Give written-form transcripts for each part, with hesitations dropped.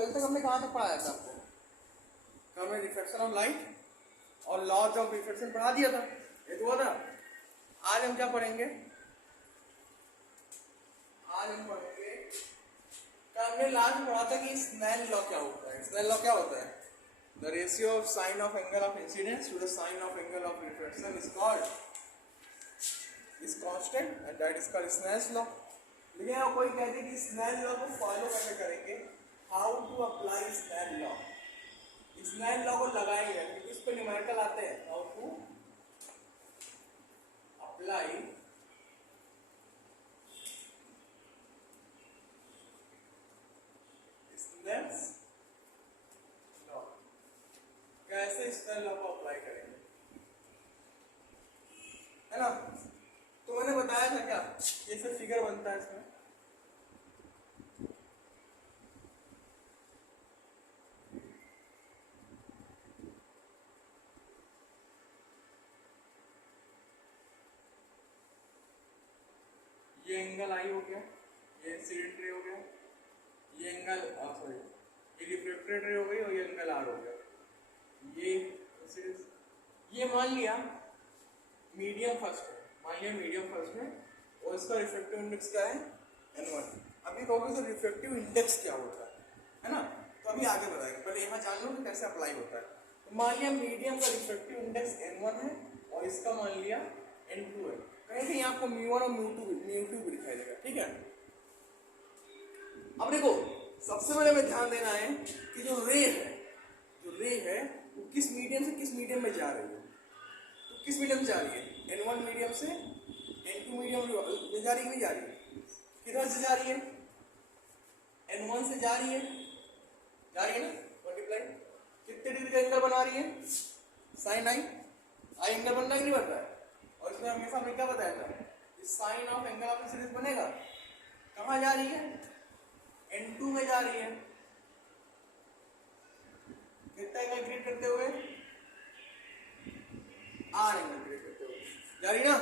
कल तक हमने कहाँ तक पढ़ाया था आपको? हमने रिफ्लेक्शन ऑफ लाइट और लॉज ऑफ रिफ्लेक्शन पढ़ा दिया था, ये तो हुआ था। आज हम क्या पढ़ेंगे? आज हम पढ़ेंगे, हमने लास्ट में पढ़ा था कि स्नेल लॉ क्या होता है। स्नेल लॉ क्या होता है? The ratio of sine of angle of incidence to the sine of angle of reflection is called is constant and that is called Snell's law. लेकिन यहाँ कोई कहते हैं कि स्नेल लॉ को फॉलो कैसे करेंगे, how to apply Snell law. Snell law को लगाएंगे, इस पे न्यूमेरिकल आते हैं, how to apply Snell's law. कैसे स्नेल लॉ को अप्लाई करेंगे, है ना? तो मैंने बताया था क्या, ये सब फिगर बनता है इसमें। ये एंगल आई हो गया, ये इंसिडेंट रे हो गया, ये एंगल सॉरी ये रिफ्लेक्टेड रे हो गई और ये एंगल आर हो गया। ये इंसिडेंस, ये मान लिया मीडियम फर्स्ट है, मान लिया मीडियम फर्स्ट है और इसका रिफ्लेक्टिव इंडेक्स क्या है? n1। अभी कहोगे सर रिफ्लेक्टिव इंडेक्स क्या होता है ना? तो अभी आगे बताएंगे, पहले यहाँ जान लो कि कैसे अप्लाई होता है। तो मान लिया मीडियम का रिफ्लेक्टिव इंडेक्स n1 है और इसका मान लिया n2 है। कहीं कहीं आपको μ1 और μ2 भी दिखाई देगा, ठीक है? अब देखो, सबसे पहले हमें ध्यान देना है कि जो रे है वो किस मीडियम से किस मीडियम में जा रही है। तो किस मीडियम से जा रही है? n1 मीडियम से n2 मीडियम में जा रही है, नहीं जा रही है? किधर से जा रही है? n1 से जा रही है ना? मल्टीप्लाई कितने डिग्री का एंगल बना रही है? साइन आई एंगल बनना ही नहीं बन रहा है। और इसमें हमेशा हमने क्या बताया था, sine of angle of incidence बनेगा, कहाँ जा रही है? n2 में जा रही है। कितना एंगल क्रिएट करते हुए? आर एंगल क्रिएट करते हुए जा रही ना?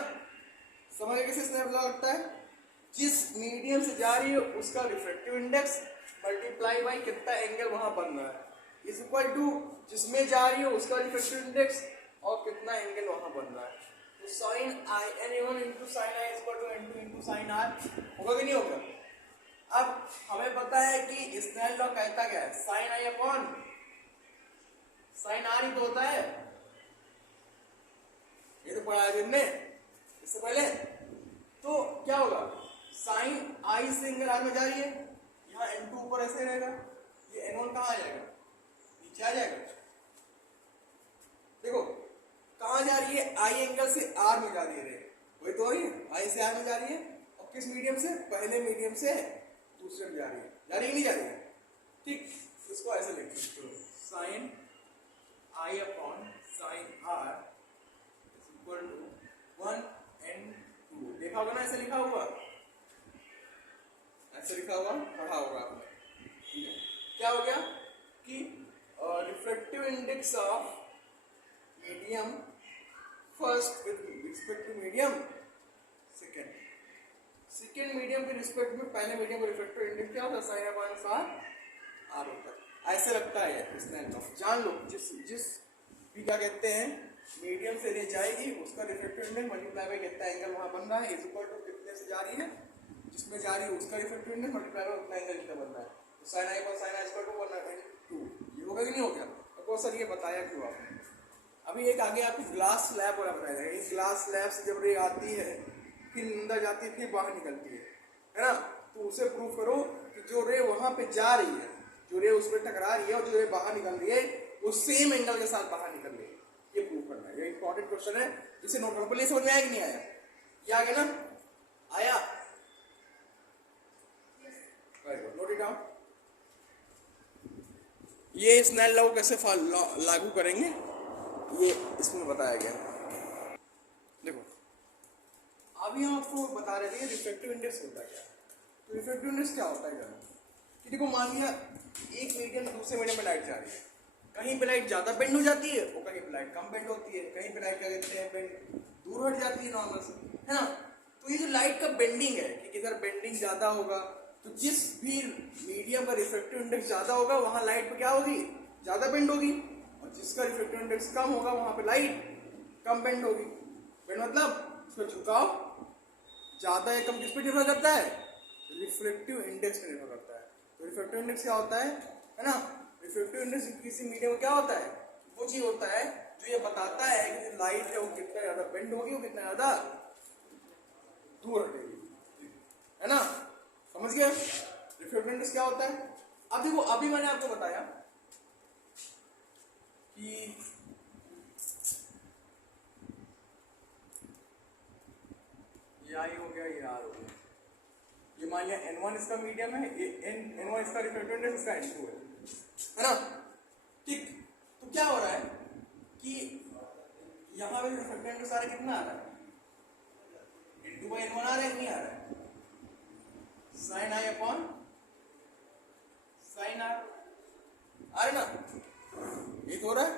समझ कैसे स्नेप लॉ लगता है? जिस मीडियम से जा रही है उसका रिफ्लेक्टिव इंडेक्स मल्टीप्लाई बाई कितना एंगल वहां बन रहा है इज इक्वल टू जिसमें जा रही है उसका रिफ्लेक्टिव इंडेक्स और कितना एंगल वहां बन रहा है। तो sine I n1 into sine I is equal to n2 into sine R होगा कि नहीं होगा? अब हमें पता है कि स्नेल लॉ कहता क्या है, sine I upon sine R ही तो होता है। ये तो पढ़ा है जिनने इससे पहले। तो क्या होगा, साइन आई से एंगल आर में जा रही है, यहाँ n2 ऊपर ऐसे रहेगा, ये n1 कहाँ आ जाएगा? नीचे आ जाएगा। देखो कहाँ जा रही है? आई एंगल से आर में जा रही है, वही तो है, आई से आर में जा रही है। और किस मीडियम से? पहले मीडियम से दूसरे में जा रही है, नहीं जा रही है? ठीक, इसको ऐसे लिख सकते हो, sine I upon sine R is equal to 1n2। देखा होगा ना, ऐसे लिखा हुआ, ऐसे लिखा हुआ पढ़ा होगा आपने। क्या हो गया कि reflective index of medium first with respect to medium second medium के रिस्पेक्ट में पहले मीडियम का रिफ्लेक्टिव इंडेक्स क्या होता है? साइन अपॉन साइन आर होता है। ऐसे रखता है स्नेल लॉ, जान लो। जिस भी क्या कहते हैं मीडियम से रे जाएगी उसका रिफ्लेक्टिव इंडेक्स मल्टीप्लाई बाय कितना एंगल वहां बन रहा है इज इक्वल टू कितने से जा रही है, जिसमें जा रही है उसका रिफ्लेक्टिव इंडेक्स मल्टीप्लाई बाय उतना एंगल कितना बन रहा है। तो sine I upon sine R is equal to 1/2। ये होगा कि नहीं हो गया? तो सर ये बताया क्यों आपने? अभी एक आगे आपको ग्लास स्लैब वाला बताया जाएगा। इस ग्लास स्लैब से जब रे आती है फिर अंदर जाती है फिर बाहर निकलती है ना? तो उसे प्रूव करो कि जो रे वहां पे जा रही है, जो रे उस पर टकरा रही है और जो रे बाहर निकल रही है वो सेम एंगल के साथ बाहर निकल रही है। ये प्रूव करना है, ये इंपॉर्टेंट क्वेश्चन है जिसे नोट करना। समझ में आया कि नहीं आया? ये आ गया ना? आया? Note it down. ये स्नेल लॉ कैसे लागू करेंगे ये इसमें बताया गया। देखो अभी हम आपको बता रहे थे रिफ्लेक्टिव इंडेक्स होता है क्या। तो रिफ्लेक्टिव इंडेक्स क्या होता है कि देखो मान लिया एक मीडियम दूसरे मीडियम में लाइट जा रही है, कहीं पे लाइट ज़्यादा बेंड हो जाती है और कहीं पे लाइट कम बेंड होती है, कहीं पे लाइट क्या कहते हैं बेंड दूर हट जाती है नॉर्मल से, है ना? तो ये जो लाइट का बेंडिंग है कि किधर बेंडिंग ज़्यादा होगा तो जिस भी मीडियम का रिफ्रैक्टिव इंडेक्स ज्यादा होगा वहां लाइट पे क्या होगी, ज्यादा बेंड होगी, और जिसका रिफ्रैक्टिव इंडेक्स कम होगा वहां पे लाइट कम बेंड होगी। बेंड मतलब उसका झुकाव ज्यादा या कम किस पे निर्भर करता है, रिफ्रैक्टिव इंडेक्स पे निर्भर करता है। तो रिफ्रैक्टिव इंडेक्स क्या होता है ना, रिफ्रैक्टिव इंडेक्स किसी मीडियम में क्या होता है, वो चीज होता है जो ये बताता है कि लाइट है वो कितना ज्यादा बेंड होगी, वो कितना ज्यादा दूर हटेगी, है ना, समझ गए। रिफ्रैक्टिव इंडेक्स क्या होता है। अब देखो अभी मैंने आपको बताया कि ये आई हो गया, ये आर हो गया, ये मान लिया N1 इसका मीडियम है, N1 इसका रिफ्रैक्टिव इंडेक्स, इसका N2 है ना, ठीक। तो क्या हो रहा है कि यहाँ पे रिफ्रैक्टिव इंडेक्स आ रहा है, कितना आ रहा है, N2/N1 आ रहा है, नहीं आ रहा है, sin I upon sin R आ रहा है ना, ये हो रहा है।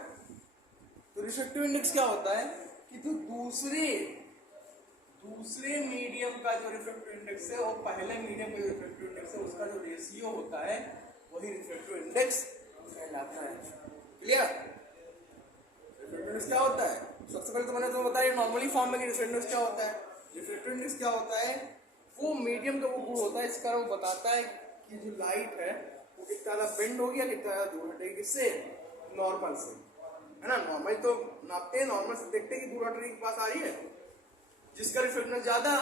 तो रिफ्रैक्टिव इंडेक्स क्या होता है कि तो दूसरे मीडियम का जो रिफ्रैक्टिव इंडेक्स है और पहले मीडियम का जो रिफ्रैक्टिव इंडेक्स है उसका जो रेशियो होता है वही रिफ्रैक्टिव इंडेक्स कहलाता है। क्लियर। रिफ्रैक्टिव इंडेक्स क्या होता है, सबसे पहले तो मैंने तुम्हें बताया नॉर्मली फॉर्म में कि रिफ्रैक्टिव इंडेक्स क्या होता है। रिफ्रैक्टिव इंडेक्स क्या होता है, वो मीडियम का वो गुण होता है, इस कारण वो बताता है कि जो लाइट है वो कितना ज्यादा बेंड होगी या कितना ज्यादा दूर हटेगी, किससे, नॉर्मल से, है ना। नॉर्मल तो नापते हैं, नॉर्मल से देखते हैं कि दूर हटने के पास आ रही है, जिसका रिफ्लेक्शन ज्यादा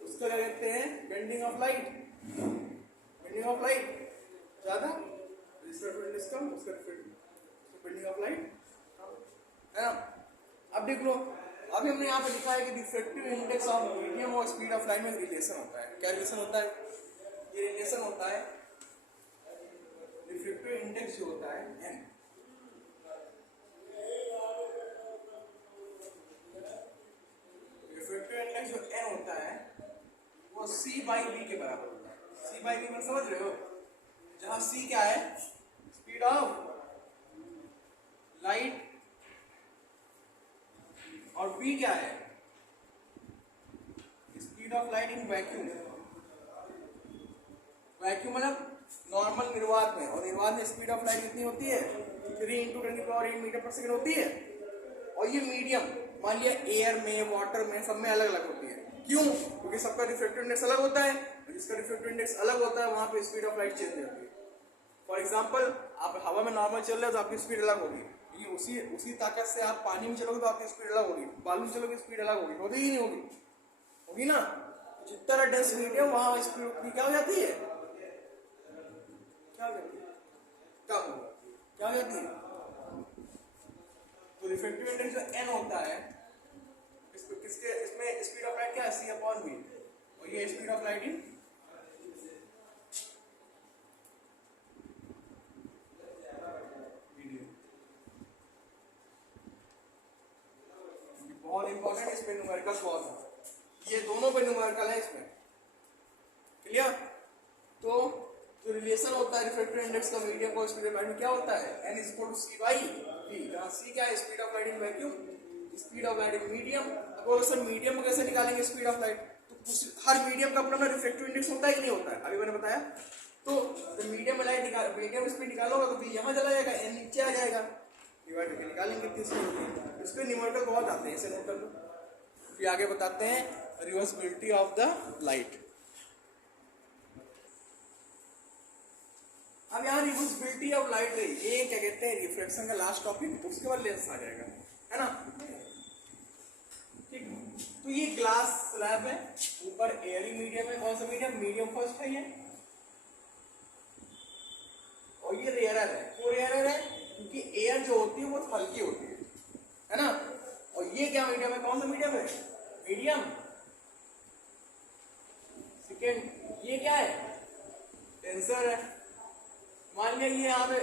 उसका क्या कहते हैं, bending of light, bending of light ज्यादा, रिफ्लेक्टिव इंडेक्स कम, उसका बेंडिंग ऑफ लाइट, है ना। अब देख लो, अभी हमने यहाँ पे लिखा है कि रिफ्लेक्टिव इंडेक्स ऑफ मीडियम और स्पीड ऑफ लाइट में रिलेशन होता है। क्या रिलेशन होता है, ये रिलेशन होता है, रिफ्लेक्टिव इंडेक्स जो होता है n, रिफ्रैक्टिव इंडेक्स जो n होता है वो c/v के बराबर होता है। c/v में समझ रहे हो, जहां c क्या है, स्पीड ऑफ लाइट, और v क्या है, speed of light in vacuum. Vacuum मतलब नॉर्मल निर्वात में, और निर्वात में स्पीड ऑफ लाइट कितनी होती है, 3 × 10⁸ मीटर पर सेकंड होती है। और ये मीडियम मान लिया एयर में, वाटर में, सब में अलग अलग होती है। क्यों, क्योंकि सबका रिफ्रैक्टिव इंडेक्स अलग होता है, जिसका रिफ्रैक्टिव इंडेक्स अलग होता है वहां पे स्पीड ऑफ लाइट चेंज हो जाती है। फॉर एग्जांपल, आप हवा में नॉर्मल चल रहे हो तो आपकी स्पीड अलग होगी, उसी ताकत से आप पानी में चलोगे तो आपकी स्पीड अलग होगी, बालू में चलोगे स्पीड अलग होगी, होगी ही नहीं होगी, होगी ना। जितना डेंस मीडियम वहां स्पीड क्या हो जाती है, क्या हो जाती है, क्या हो जाती है। तो रिफ्रैक्टिव इंडेक्स जो n होता है, इसमें स्पीड ऑफ लाइट क्या है, c/v, और ये speed of light in medium. बहुत इंपॉर्टेंट, इस पे न्यूमेरिकल बहुत है, ये दोनों पे न्यूमेरिकल है इसमें। क्लियर। तो जो रिलेशन होता है रिफ्रैक्टिव इंडेक्स का मीडियम और स्पीड ऑफ लाइट में क्या होता है, n = c/v, जहां c क्या है, speed of light in vacuum, speed of light in medium. अब सर मीडियम में कैसे निकालेंगे स्पीड ऑफ लाइट, तो हर मीडियम का अपना रिफ्रैक्टिव इंडेक्स होता है कि नहीं होता है, अभी मैंने बताया। तो मीडियम में लाइट निकाल, मीडियम स्पीड निकालोगे तो v यहाँ चला जाएगा, n नीचे आ जाएगा, डिवाइड करके निकालेंगे कितनी स्पीड होगी। इस पे न्यूमेरिकल बहुत आते हैं, इसे नोट कर लो। फिर आगे बताते हैं रिवर्सिबिलिटी ऑफ द लाइट। अब यहाँ रिवर्सिबिलिटी ऑफ लाइट है, ये क्या कहते हैं, रिफ्लेक्शन का लास्ट टॉपिक, उसके बाद लेंस आ जाएगा, है ना। ठीक, तो ये ग्लास स्लैब है, ऊपर एयरी मीडियम है, कौन सा मीडियम, मीडियम फर्स्ट है ये, और ये रेयरर है। क्यों रेयरर है, क्योंकि एयर जो होती है वो हल्की होती है ना। और ये क्या मीडियम है, कौन सा मीडियम है, मीडियम। सेकेंड, ये क्या है, टेंसर है। मान लिया ये यहाँ पे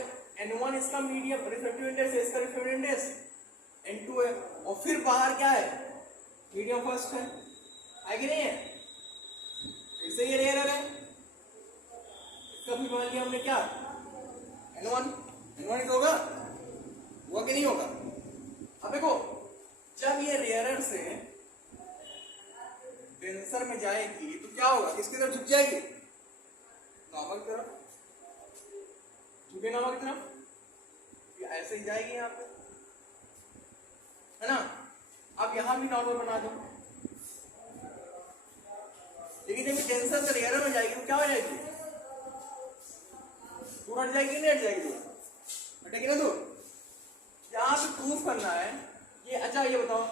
N1 इसका मीडियम रिफ्रैक्टिव इंडेक्स है, इसका रिफ्रैक्टिव इंडेक्स N2 है, और फिर बाहर क्या है, मीडियम फर्स्ट है कि नहीं है। फिर से ये रेयरर है, इसका भी मान लिया हमने क्या, N1 होगा, हुआ कि नहीं होगा। अब देखो, जब ये रेयरर से डेंसर में जाएगी तो क्या होगा, किसकी तरफ झुक जाएगी, नॉर्मल की तरफ, झुके नॉर्मल की तरफ, ये ऐसे ही जाएगी यहाँ पे, है ना। अब यहाँ भी नॉर्मल बना दो, लेकिन जब टेंशन से रियर में जाएगी तो क्या हो जाएगी, दूर हट जाएगी, नहीं हट जाएगी, हटेगी ना दूर। यहाँ पे प्रूफ करना है ये। अच्छा ये बताओ,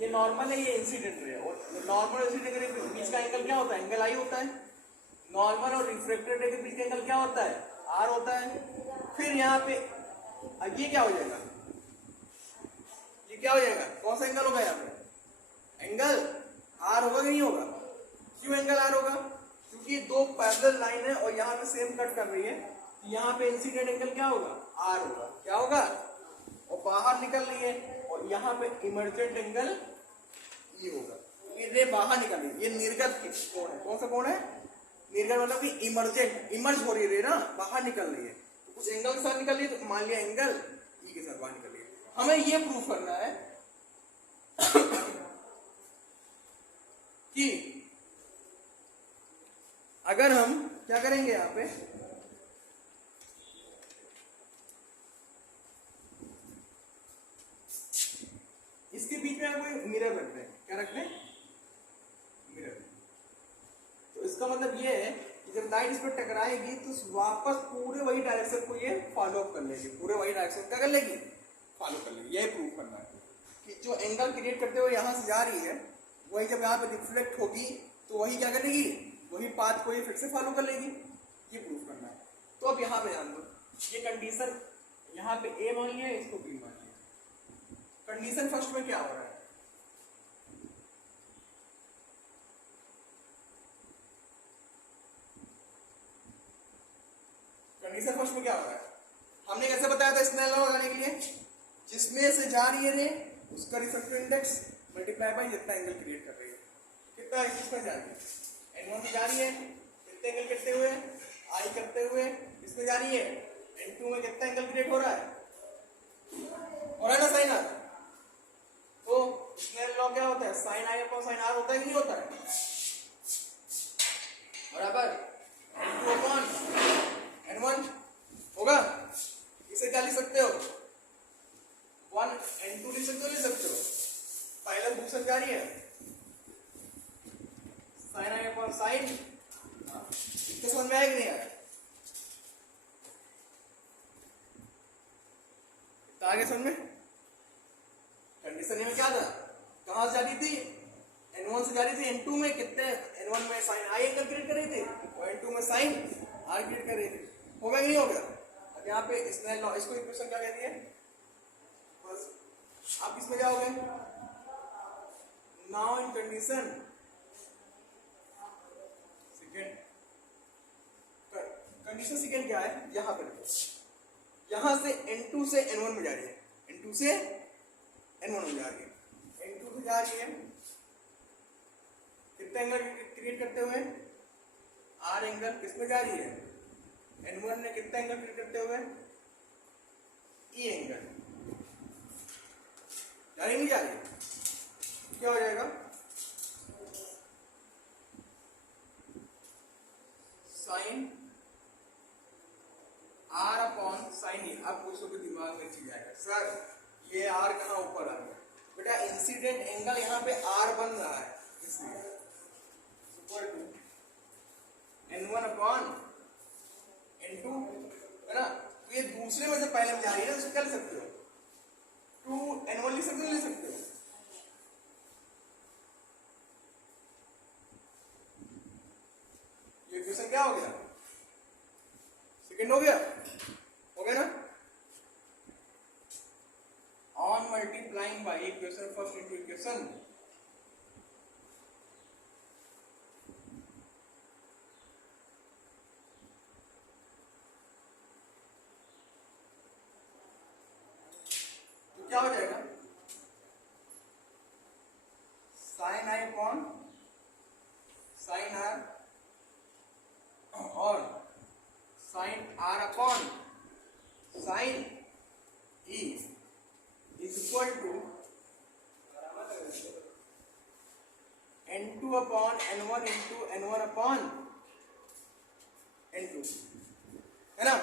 ये नॉर्मल है, ये इंसिडेंट रे, और नॉर्मल और इंसिडेंट रे के बीच का एंगल क्या होता है, एंगल आई होता है। नॉर्मल और रिफ्रैक्टेड रे के बीच का एंगल क्या होता है, आर होता है। फिर यहाँ पे ये क्या हो जाएगा, ये क्या हो जाएगा, कौन सा एंगल होगा यहाँ पे, एंगल आर होगा कि नहीं होगा। क्यों एंगल आर होगा, क्योंकि दो पैरेलल लाइन है और यहाँ पे सेम कट कर रही है, तो यहाँ पे इंसिडेंट एंगल क्या होगा, आर होगा। क्या होगा, और बाहर निकल रही है, और यहाँ पे इमर्जेंट एंगल ई होगा। ये रे बाहर निकल रही है, ये निर्गत कोण है। कौन सा कोण है, निर्गत, मतलब कि इमर्जेंट, इमर्ज हो रही है ना, बाहर निकल रही है। तो कुछ एंगल के साथ निकल रही है, तो मान लिया एंगल ई के साथ बाहर निकल रही है। हमें ये प्रूफ करना है कि अगर हम क्या करेंगे, यहाँ पे इसके बीच में कोई मिरर रखते हैं, क्या रखते हैं, मिरर। तो इसका मतलब ये है कि जब लाइट इस पर टकराएगी तो वापस पूरे वही डायरेक्शन को ये फॉलो अप कर लेगी, पूरे वही डायरेक्शन क्या कर लेगी, फॉलो कर लेगी। यही प्रूफ करना है कि जो एंगल क्रिएट करते हुए यहाँ से जा रही है, वही जब यहाँ पे रिफ्लेक्ट होगी तो वही क्या करेगी, वही पाथ को ये फिर से फॉलो कर लेगी। ये प्रूफ करना है। तो अब यहाँ पे ध्यान दो, ये कंडीशन यहाँ पे ए मान लिया, इसको बी मान लिया। कंडीशन फर्स्ट में क्या हो रहा है, कंडीशन फर्स्ट में क्या हो रहा है, हमने कैसे बताया था स्नेल लॉ लगाने के लिए, जिसमें से जा रही है रे उसका रिफ्रैक्टिव इंडेक्स मल्टीप्लाई बाय जितना एंगल क्रिएट कर रही है, कितना है, किसमें जा रही है, n1 में जा रही है, कितने एंगल करते हुए, आई करते हुए, इसमें जा रही है, n2 में कितना एंगल क्रिएट हो रहा है, ना साइन आर। तो स्नेल लॉ क्या होता है, sine I upon sine R होता है कि नहीं होता है, बराबर n2 अपॉन n1 होगा। इसे क्या लिख सकते हो, 1 n2 लिख सकते हो, पहला दूसरा क्या रही है, साइन आई अपॉन साइन, इसके समझ में आया कि नहीं आया, आगे समझ में। कंडीशन में क्या था, कहां से जा रही थी, n1 से जा रही थी, n2 में कितने, n1 में साइन आई एंगल क्रिएट कर रही थी और n2 में साइन आर क्रिएट कर रही थी, होगा कि नहीं होगा। अब यहाँ पे स्नेल लॉ, इसको इक्वेशन क्या कहती है, बस आप किसमें जाओगे, now in condition second, condition second क्या है, यहाँ पे यहाँ से n2 से n1 में जा रही है, n2 से n1 में जा रही है, n2 से जा रही है, कितना एंगल क्रिएट करते हुए, आर एंगल, किसमें जा रही है, n1 ने कितना एंगल क्रिएट करते हुए, ई एंगल, जा रही नहीं जा रही, क्या हो जाएगा, साइन आर अपॉन साइन ई। अब पूछो के दिमाग में चीज आएगा, सर ये आर कहाँ ऊपर आ गया, बेटा इंसिडेंट एंगल यहाँ पे आर बन रहा है, इसलिए equal to n1 upon n2, है ना। तो ये दूसरे में से पहले में जा रही है ना, तो क्या लिख सकते हो, 2n1 लिख सकते हो, ये इक्वेशन क्या हो गया, सेकेंड हो गया ना। On multiplying by equation first into equation, तो क्या हो जाएगा, sine I upon sine R और sine R upon sine E is equal to n2 upon n1 into n1 upon N2, है ना।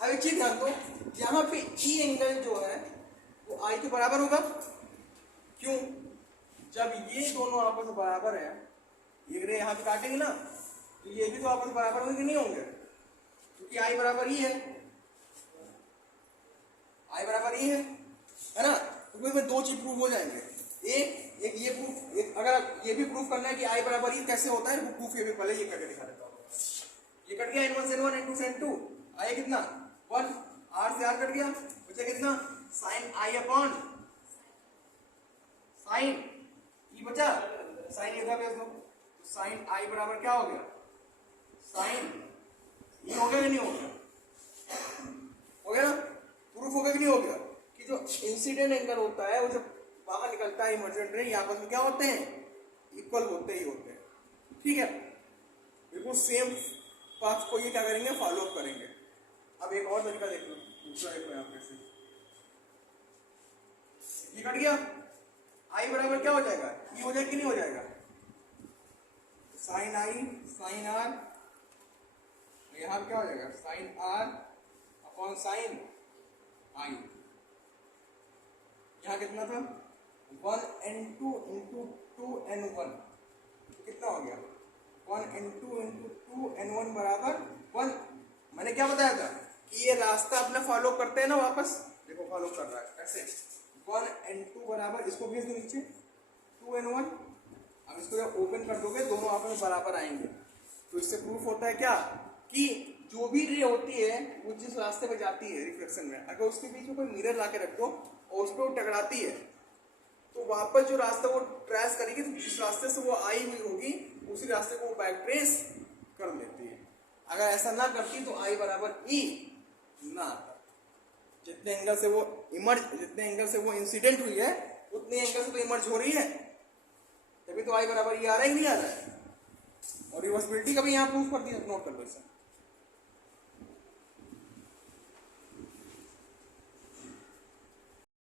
अब एक चीज ध्यान दो, यहाँ पे ई एंगल जो है वो आई के बराबर होगा। क्यों? जब ये दोनों आपस में बराबर है, ये रे यहाँ पे काटेंगे ना, तो ये भी तो आपस में बराबर होंगे कि नहीं होंगे? क्योंकि आई बराबर ई है, आई बराबर ई है ना। तो फिर दो चीज प्रूव हो जाएंगे। एक ये प्रूफ, एक अगर ये भी प्रूफ करना है कि आई बराबर ई कैसे होता है, प्रूफ ये भी पहले ये करके दिखा देता हूँ। ये कट गया n1 से n1, n2 से n2, आया कितना 1, r से r कट गया, बचा कितना sin i upon sin e बचा, sin इधर भेज दो, तो sin i बराबर क्या हो गया, sin e हो गया कि नहीं हो गया? हो गया ना। प्रूफ हो गया कि नहीं हो गया कि जो इंसिडेंट एंगल होता है वो जब बाहर निकलता है इमर्जेंट रे, यहाँ पर क्या होते हैं, इक्वल होते ही होते हैं। ठीक है, बिल्कुल सेम पाथ को ये क्या करेंगे, फॉलो अप करेंगे। अब एक और तरीका देख लो, दूसरा देखो यहाँ पे से ये कट गया, आई बराबर क्या हो जाएगा, ई हो जाएगा कि नहीं हो जाएगा, साइन आई साइन आर, यहाँ क्या हो जाएगा साइन आर अपॉन साइन आई। यहाँ कितना था 1n2 इंटू 2n1, कितना हो गया 1n2 इंटू 2n1 बराबर 1। मैंने क्या बताया था कि ये रास्ता अपना फॉलो करते हैं ना, वापस देखो फॉलो कर रहा है कैसे, 1n2 बराबर, इसको भेज दो नीचे 2n1। अब इसको जब ओपन कर दोगे दोनों आपस में बराबर आएंगे, तो इससे प्रूफ होता है क्या कि जो भी रे होती है वो जिस रास्ते पे जाती है रिफ्लेक्शन में, अगर उसके बीच में कोई मिरर ला के रख दो और उस पर वो टकराती है, तो वापस जो रास्ता वो ट्रेस करेगी, तो जिस रास्ते से वो आई हुई होगी उसी रास्ते को वो बैक ट्रेस कर लेती है। अगर ऐसा ना करती तो आई बराबर ई ना आता। जितने एंगल से वो इमर्ज, जितने एंगल से वो इंसिडेंट हुई है उतने एंगल से तो इमर्ज हो रही है, तभी तो आई बराबर ई आ रहा है कि नहीं आ रहा है। और रिवर्सिबिलिटी का भी यहाँ प्रूफ कर दिया, नोट कर लो इसे।